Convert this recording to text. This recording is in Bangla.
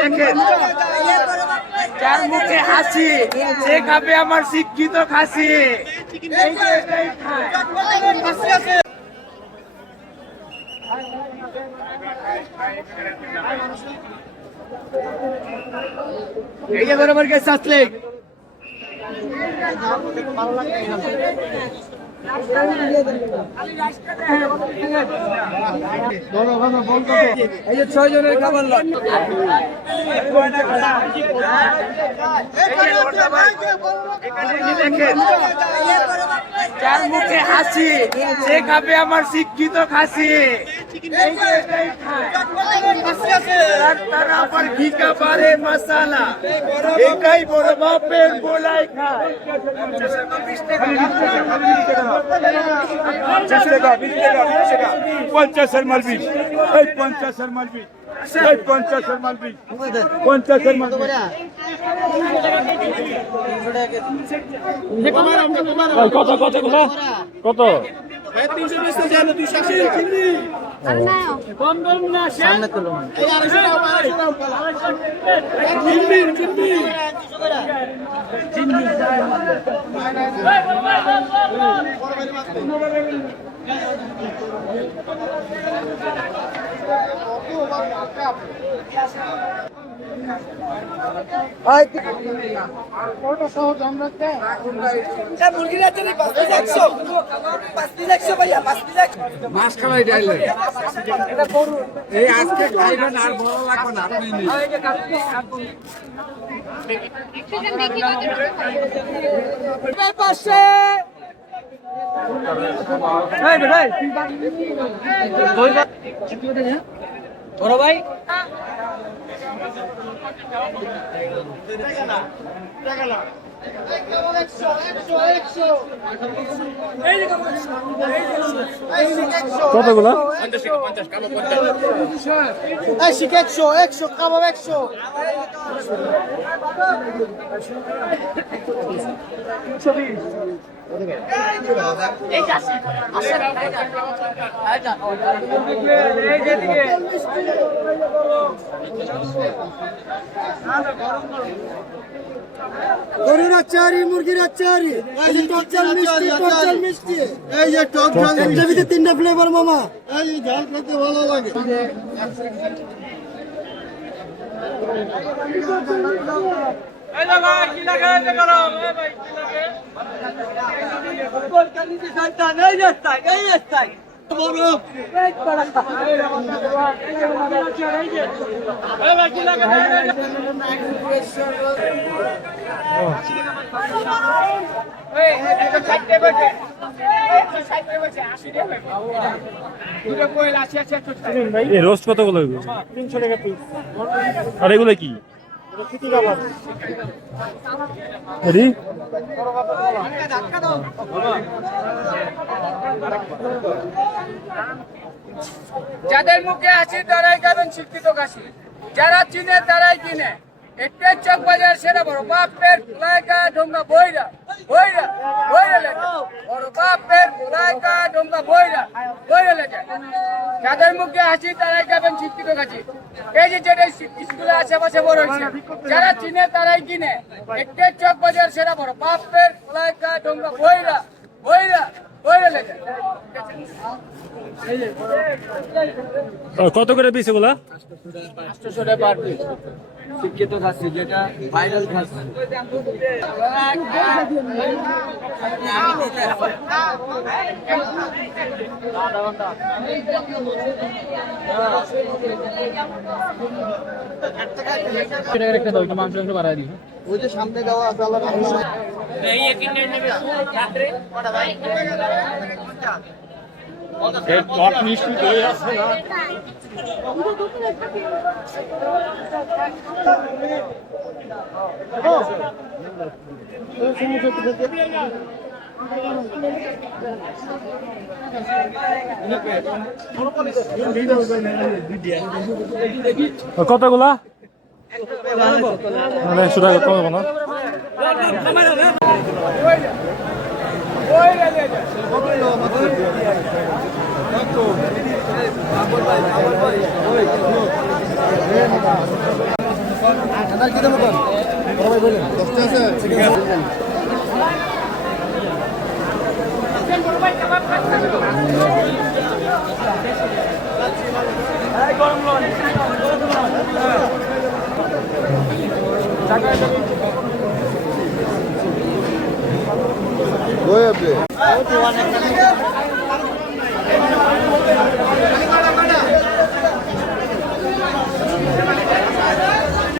দেখেন যার মুখে হাসি সে খাবে আমার শিক্ষিত খাসি। এই যে বরাবর গেছে আসলে এই যে 6 জনের খাবার লট দেখেন যার মুখে হাসি সে খাবে আমার শিক্ষিত খাসি। তারা আবার ভিকা পারে মশালা এটাই বড় বাপের গোলাই খায়। 50 মাল 20 এই 50 মাল 20 এই 50 মাল 20 50 মাল 20 কত কত কত কত 320 জানো 280 কম কম না সামনে তো এই 200 টাকা 5 ভাইয়া 5 মাছ খাওয়াই ডাইলে এই আজকে খাইবেন আর বড় লাগবে না আপনি নিন পাশে এই ভাই বড় ভাই কতগুলো 50 কাবাব 50 100 কাবাব 100 গরুর আচারি মুরগির আচারি এই যে টক ঝাল মিষ্টি এই যে টক ঝাল একটা ভিতরে 3টা ফ্লেভার মামা এই ঝাল খেতে ভালো লাগে এই লাগা কি লাগা এটা করো এই ভাই কি লাগে কোন কালি কি শান্তা নেই রাস্তায় এই রাস্তায় বড় এই বড় এই ভাই কি লাগা এই এটা ছাইতে বসে 160 বসে 80 টাকা দুটো কোয়েল 80 ভাই এই রোস্ট কতগুলো হইবে 300 টাকা পিস আর এগুলো কি কিটি কাবাব রেডি যাদের মুখে হাসি তারাই খাবেন শিক্ষিত কাশি যারা চিনে তারাই কিনে একটা চক বাজার সেরা বড় বাপের ফুলাইকা ঢোঙ্গা বইরা বইরা বইরা লেগে বড় বাপের ফুলাইকা ঢোঙ্গা বইরা বইরা লেগে যাদের মুখে হাসি তারাই খাবেন শিক্ষিত কাশি এই যে যেটা স্কুলে আশেপাশে বড় হয়েছে যারা চিনে তারাই কিনে একটা চক বাজার সেরা বড় বাপের ফুলাইকা ঢোঙ্গা বইরা বইরা বইরা লেগে কত করে পিস এগুলা 800 টাকা পার পিস শিক্ষিত খাসি যেটা ভাইরাল খাসি একটা দাও একটু মাংস বাড়াই দিই ওই যে সামনে দেওয়া আছে আল্লাহ এই কিনে নেবে রাত্রে কটা ভাই এর টক মিষ্টি দই আছে না কতগুলা 100 টাকা কম হবে না Oi, Abel.